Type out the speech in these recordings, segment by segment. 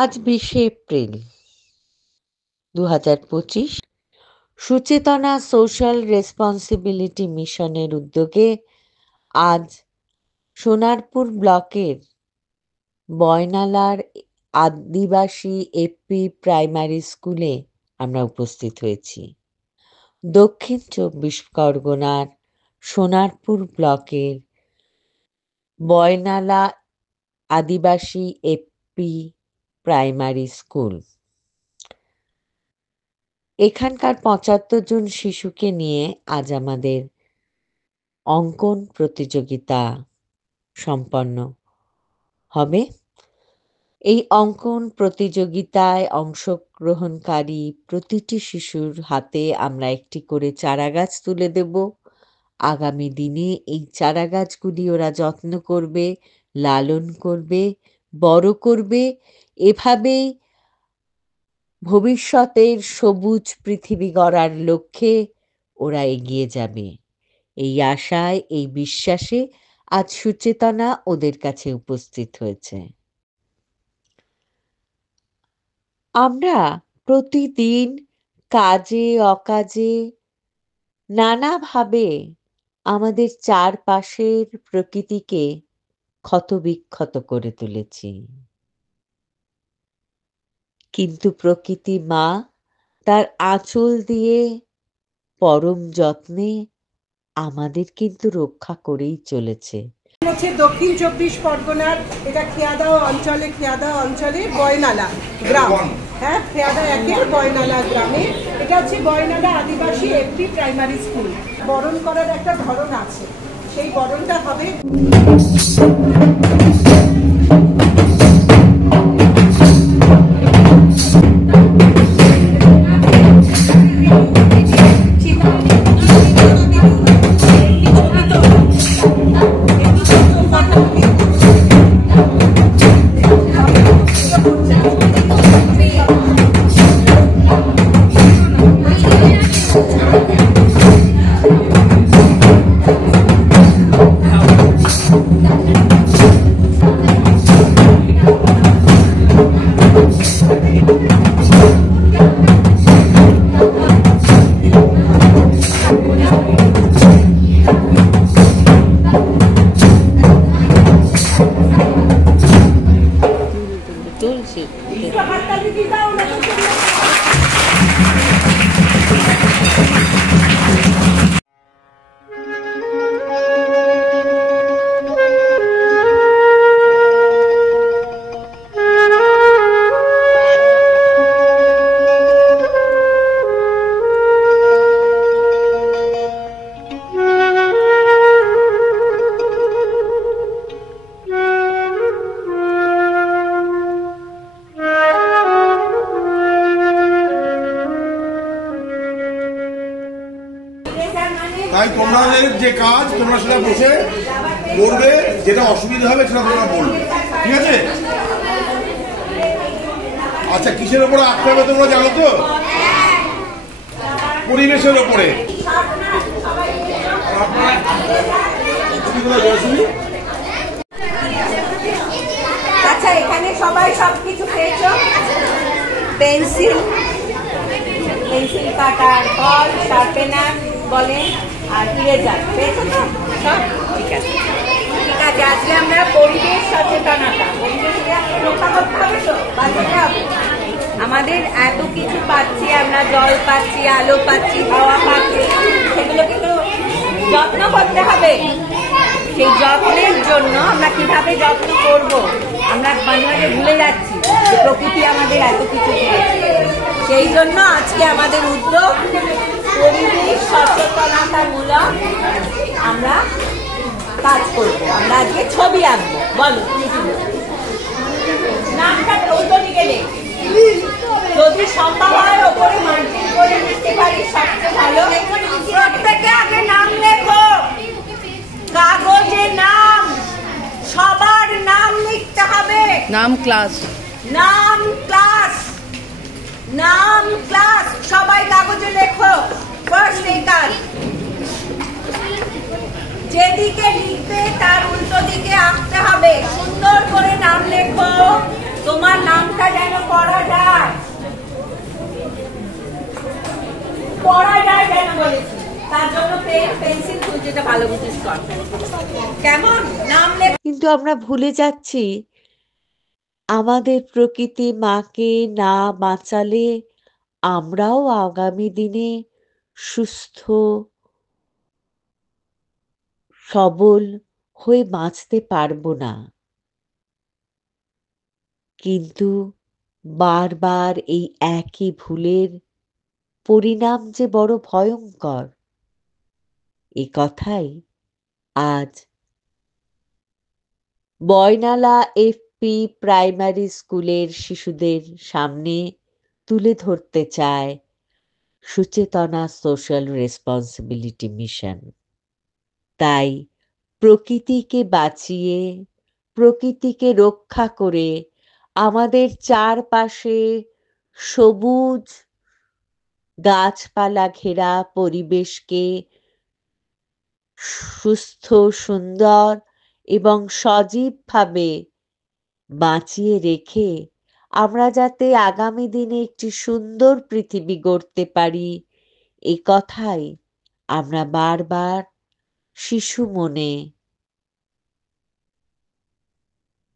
আজ 20শে এপ্রিল 2025 সুচেতনা social responsibility মিশনের উদ্যোগে আজ সোনারপুর ব্লকের বয়নালার আদিবাসী এপি প্রাইমারি স্কুলে আমরা উপস্থিত হয়েছি। দক্ষিণ 24 পরগনার সোনারপুর ব্লকের বয়নালা আদিবাসী এপি প্রাইমারি স্কুল। এখানকার ৭৫ জন শিশুকে নিয়ে আজ আমাদের অঙ্কন প্রতিযোগিতা সম্পন্ন হবে। এই অঙ্কন প্রতিযোগিতায় অংশগ্রহণকারী প্রতিটি শিশুর হাতে আমরা একটি করে চারাগাছ তুলে দেব। আগামী দিনে এই চারাগাছগুলি ওরা যত্ন করবে, লালন করবে, বড় করবে। এভাবেই ভবিষ্যতের সবুজ পৃথিবী গড়ার লক্ষ্যে ওরা এগিয়ে যাবে। এই আশায়, এই বিশ্বাসে আজ সুচেতনা ওদের কাছে উপস্থিত হয়েছে। আমরা প্রতিদিন কাজে অকাজে নানাভাবে আমাদের চারপাশের প্রকৃতিকে ক্ষতবিক্ষত করে তুলেছি, কিন্তু প্রকৃতি মা তার আঁচল দিয়ে পরম যত্নে আমাদের কিন্তু রক্ষা করেই চলেছে। দক্ষিণ 24 পরগনার এটা খেয়াদা অঞ্চলে বয়নালা গ্রাম, হ্যাঁ খেয়াদা একের বয়নালা গ্রামে এটা হচ্ছে বয়নালা আদিবাসী এপি প্রাইমারি স্কুল। বরণ করার একটা ধরন আছে, সেই বরণটা হবে তাই তোমাদের যে কাজ তোমরা সেটা বসে করবে, যেটা অসুবিধা হবে সেটা তোমরা বলবে, ঠিক আছে? আচ্ছা, কিসের উপরে আঁকতে হবে তোমরা জানো তো? পরিবেশের উপরে। আচ্ছা, এখানে সবাই সবকিছু পেয়েছো? পেন্সিল কাটার, বল, শার্পেনার বলেন আর ইরেজার পেয়েছো তো? সব ঠিক আছে, ঠিক আছে। আজকে আমরা পরিবেশ সচেতনতা, পরিবেশকে রক্ষা করতে হবে তো, বাঁচাতে হবে। আমাদের এত কিছু পাচ্ছি আমরা, জল পাচ্ছি, আলো পাচ্ছি, হাওয়া পাচ্ছি, সেগুলো কিন্তু যত্ন করতে হবে। সেই যত্নের জন্য আমরা কিভাবে যত্ন করব, আমরা মাঝে মাঝে ভুলে যাচ্ছি যে প্রকৃতি আমাদের এত কিছু দিয়েছে। সেই জন্য আজকে আমাদের উদ্যোগ পরিবেশ সচেতনতামূলক আমরা কাজ করবো। আমরা আজকে ছবি আঁকবো। বলো নামটা উল্টো দিকে নেই, যদি সম্ভব হয় ওপরে মার্কিং করে লিখতে পারি সবচেয়ে ভালো। প্রত্যেকে আগে নাম লেখো, কাগজে নাম, সবার নাম লিখতে হবে। নাম ক্লাস, নাম ক্লাস, নাম ক্লাস, সবাই কাগজে লেখো। ফার্স্ট এই কাজ, যেদিকে লিখবে তার উল্টো দিকে আঁকতে হবে। সুন্দর করে নাম লেখো, তোমার নামটা যেন পড়া যায় কেন বলেছি, তার জন্য পেন পেন্সিল তুই যেটা ভালো বুঝিস কর। কেমন নাম লেখ। কিন্তু আমরা ভুলে যাচ্ছি আমাদের প্রকৃতি মাকে না বাঁচালে আমরাও আগামী দিনে সুস্থ সবল হয়ে বাঁচতে পারবো না। কিন্তু বারবার এই একই ভুলের পরিণাম যে বড় ভয়ঙ্কর, এ কথাই আজ বয়নালা এফপি প্রাইমারি স্কুলের শিশুদের সামনে তুলে ধরতে চায় সুচেতনা সোশ্যাল রেসপন্সিবিলিটি মিশন। তাই প্রকৃতিকে বাঁচিয়ে, প্রকৃতিকে রক্ষা করে আমাদের চারপাশে সবুজ গাছপালা ঘেরা পরিবেশকে সুস্থ, সুন্দর এবং সজীবভাবে বাঁচিয়ে রেখে আমরা যাতে আগামী দিনে একটি সুন্দর পৃথিবী গড়তে পারি, এ কথাই আমরা বারবার শিশু মনে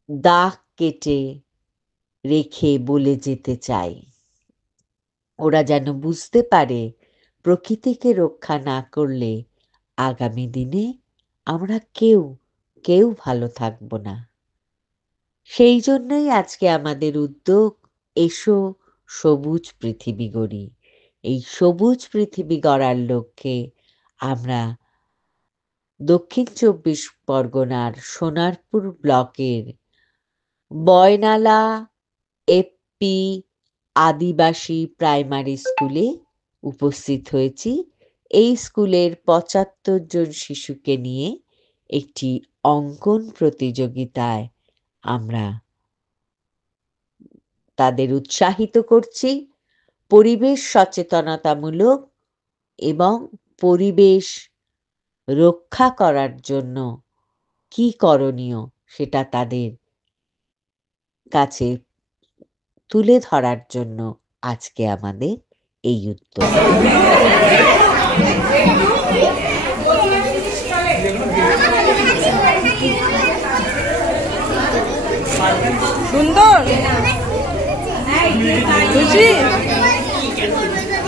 দাগ কেটে রেখে বলে যেতে চাই। ওরা যেন বুঝতে পারে প্রকৃতিকে রক্ষা না করলে আগামী দিনে আমরা কেউ ভালো থাকব না। সেই জন্যই আজকে আমাদের উদ্যোগ, এসো সবুজ পৃথিবী গড়ি। এই সবুজ পৃথিবী গড়ার লক্ষ্যে আমরা দক্ষিণ ২৪ পরগনার সোনারপুর ব্লকের বয়নালা এফপি আদিবাসী প্রাইমারি স্কুলে উপস্থিত হয়েছি। এই স্কুলের ৭৫ জন শিশুকে নিয়ে একটি অঙ্কন প্রতিযোগিতায় আমরা তাদের উৎসাহিত করছি পরিবেশ সচেতনতামূলক এবং পরিবেশ রক্ষা করার জন্য কি করণীয় সেটা তাদের কাছে তুলে ধরার জন্য আজকে আমাদের এই উদ্যোগ। সুন্দর, খুশি,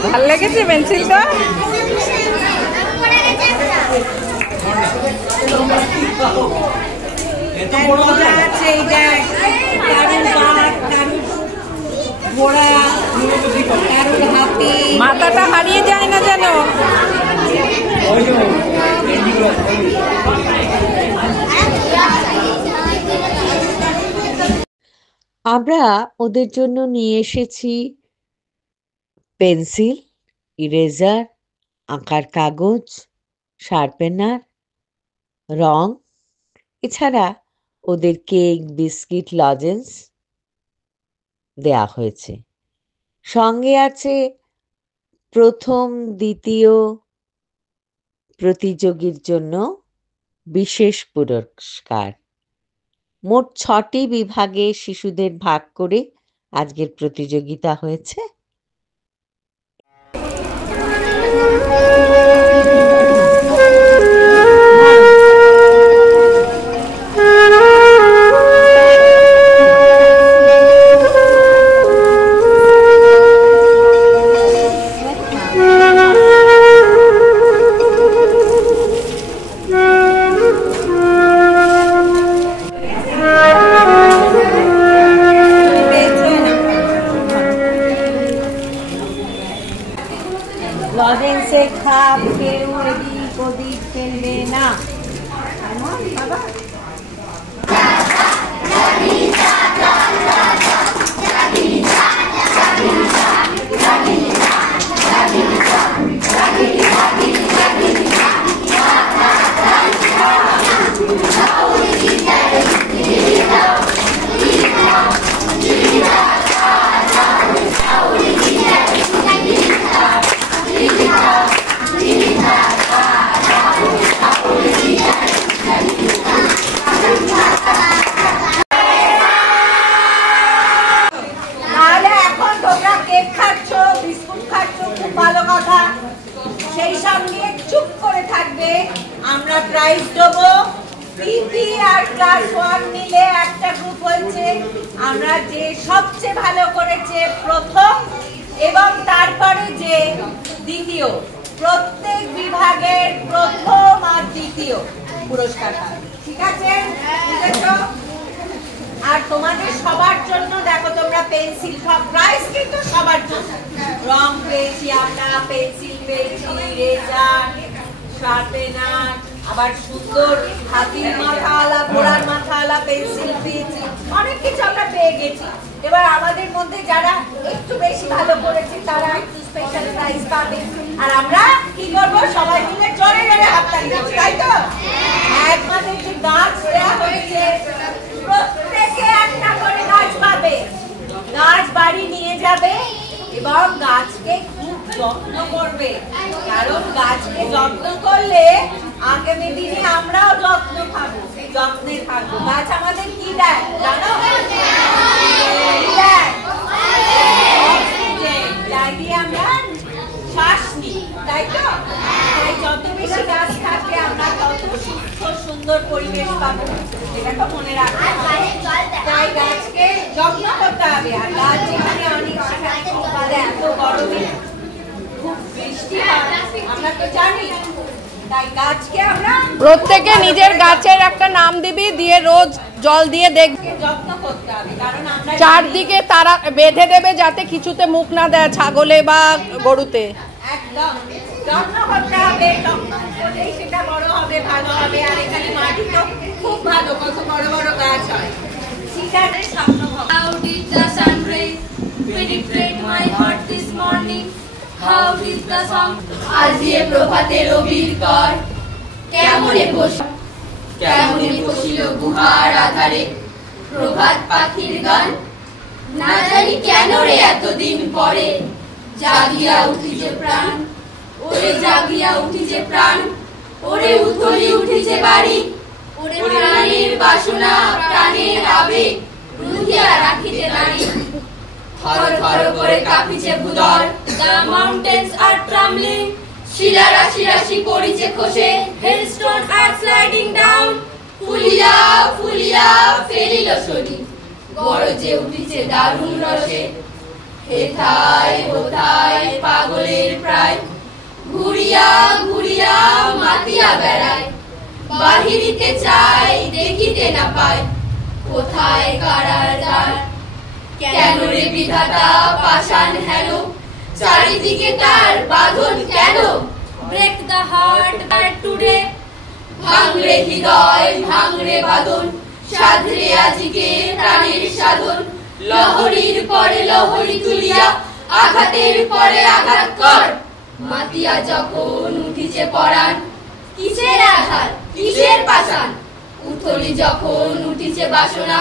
ভাল লেগেছে পেন্সিলটা? মাথাটা হারিয়ে যায় না যেন। আমরা ওদের জন্য নিয়ে এসেছি পেন্সিল, ইরেজার, আঁকার কাগজ, শার্পেনার, রং, এছাড়া ওদের কেক, বিস্কিট, লজেন্স দেয়া হয়েছে। সঙ্গে আছে প্রথম, দ্বিতীয় প্রতিযোগীর জন্য বিশেষ পুরস্কার। মোট ৬টি বিভাগে শিশুদের ভাগ করে আজকের প্রতিযোগিতা হয়েছে। আর ক্লাস 1 মিলে একটা গ্রুপ হয়েছে। আমরা যে সবচেয়ে ভালো করেছে প্রথম এবং তারপরে যে দ্বিতীয়, প্রত্যেক বিভাগের প্রথম আর দ্বিতীয় পুরস্কার পাবে। ঠিক আছে, বুঝেছো? আর তোমাদের সবার জন্য দেখো, তোমরা পেন্সিল, সব প্রাইস কিন্তু সবার জন্য। রং পেয়েছি আমরা, পেন্সিল পেয়েছি, রেজার, শার্পেনার, আবার সুন্দর হাতির মাথাওয়ালা, ঘোড়ার মাথাওয়ালা পেন্সিল পেয়েছি, অনেক কিছু আমরা পেয়ে গেছি। এবার আমাদের মধ্যে যারা একটু বেশি ভালো করেছে তারা একটু স্পেশাল প্রাইজ পাবে। আর আমরা কি করবো, সবাই মিলে জোরে জোরে হাততালি দেবো, তাই তো? একমাত্র যে গাছ দেওয়া হয়েছে, প্রত্যেকে একটা করে গাছ পাবে। গাছ বাড়ি নিয়ে যাবে এবং গাছকে খুব যত্ন করবে, কারণ গাছকে যত্ন করলে আগামী দিনে আমরাও যত্নে থাকবো। গাছ আমাদের কি দেয় জানো? অক্সিজেন, যাই দিয়ে আমরা শ্বাস নিই, তাই তো? তাই যত বেশি গাছ থাকবে আমরা তত সুস্থ সুন্দর পরিবেশ পাবো, এটা তো মনে রাখতে হবে। তাই গাছকে যত্ন করতে হবে। আর গাছ যেখানে অনেক এত গরমে খুব বৃষ্টি হয়, আমরা তো জানি, তাই গাছকে আমরা প্রত্যেকে নিজের গাছের একটা নাম দিবি, দিয়ে রোজ জল দিয়ে দেখবি, যত্ন করতে হবে। কারণ আমরা চারদিকে তারা বেঁধে দেবে যাতে কিছুতে মুখ না দেয়, ছাগলে বা গরুতে। একদম যত্ন করতে হবে, যত্ন করলেই সেটা বড় হবে, ভালো হবে। আর এখানে মাটি তো খুব ভালো, কত বড় বড় গাছ হয়। ঠিক আছে, স্বপ্ন ভাবো। How did the sun rays penetrate my heart this morning? How did the song আজিয়ে প্রভাতে রবির কর কেমনে বসিল গুহার আধারে প্রভাত পাখির গান না জানি কেন রে এতদিন পরে জাগিয়া উঠিছে প্রাণ, ওরে জাগিয়া উঠিছে প্রাণ, ওরে উথলি উঠিছে বাড়ি, ওরে প্রাণের বাসনা প্রাণের আবেগ রুহিয়া রাখিতে নারী। থর থর করে কাঁপিছে ভূদর, the mountains are trembling, শিলা রাশি রাশি পড়িছে খসে, hailstone are sliding down, Phulia Phulia ফেলিল শনি, গরজে উঠিছে দারুণ রসে, হেথায় হোথায় পাগলের প্রায়, ঘুরিয়া ঘুরিয়া মাতিয়া বেড়ায়, বাহিরিতে চাই দেখিতে না পায়, কোথায় কারার দ্বার, কেন রে বিধাতা পাষাণ হেন, চারিদিকে তার বাঁধন কেন, break the heart but today, ভাঙরে হৃদয় ভাঙরে বাঁধন, সাধরে আজিকে প্রাণের সাধন, লহরীর পরে লহরী তুলিয়া আঘাতের পরে আঘাত কর, মাতিয়া যখন উঠিছে পরাণ, কিসের আঘাত কিসের পাষাণ, উথলি যখন উঠিছে বাসনা,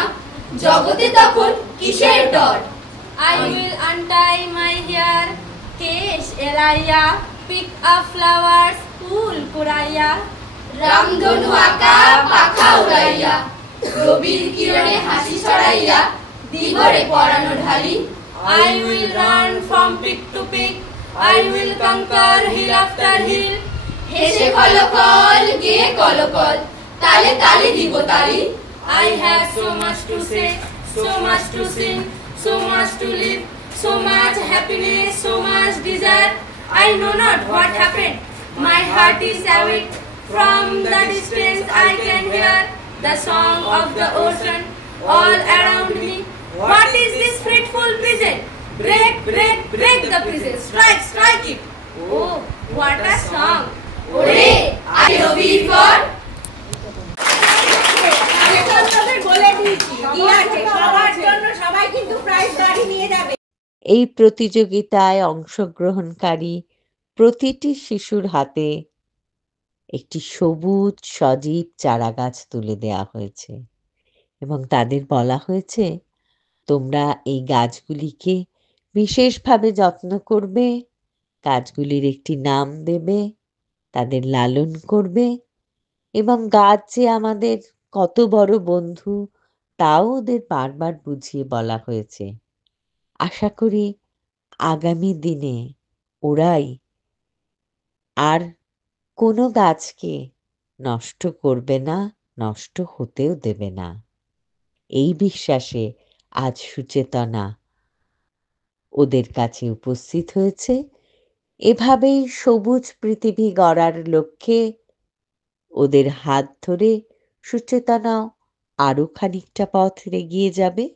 জগতে তখন কিসের ডর। I will untie my hair, কেশ এলাইয়া, pick up flowers, ফুল কুড়াইয়া, রামধনু আঁকা পাখা উড়াইয়া, রবির কিরণে হাসি ছড়াইয়া, দিবরে পরানো ঢালি। I will run from peak to peak, I will conquer hill after hill, হেসে কলকল গেয়ে কলকল, তালে তালে দিব তালি। I have so much to say, so much to sing, so much to live, so much happiness, so much desire. I know not what happened, my heart is awake. From the distance I can hear the song of the ocean all around me. What is this fretful prison? Break, break, break the prison. Strike, strike it. Oh, what a song. Ore, I love you God. বলে দিয়েছি কি আছে, সবার জন্য সবাই কিন্তু prize বাড়ি নিয়ে যাবে। এই প্রতিযোগিতায় অংশগ্রহণকারী প্রতিটি শিশুর হাতে একটি সবুজ সজীব চারাগাছ তুলে দেওয়া হয়েছে এবং তাদের বলা হয়েছে, তোমরা এই গাছগুলিকে বিশেষভাবে যত্ন করবে, গাছগুলির একটি নাম দেবে, তাদের লালন করবে এবং গাছ যে আমাদের কত বড় বন্ধু তাও ওদের বারবার বুঝিয়ে বলা হয়েছে। আশা করি আগামী দিনে ওরাই আর কোনো গাছকে নষ্ট করবে না, নষ্ট হতেও দেবে না। এই বিশ্বাসে আজ সুচেতনা ওদের কাছে উপস্থিত হয়েছে। এভাবেই সবুজ পৃথিবী গড়ার লক্ষ্যে ওদের হাত ধরে সুচেতনাও আরো খানিকটা পথ এগিয়ে যাবে।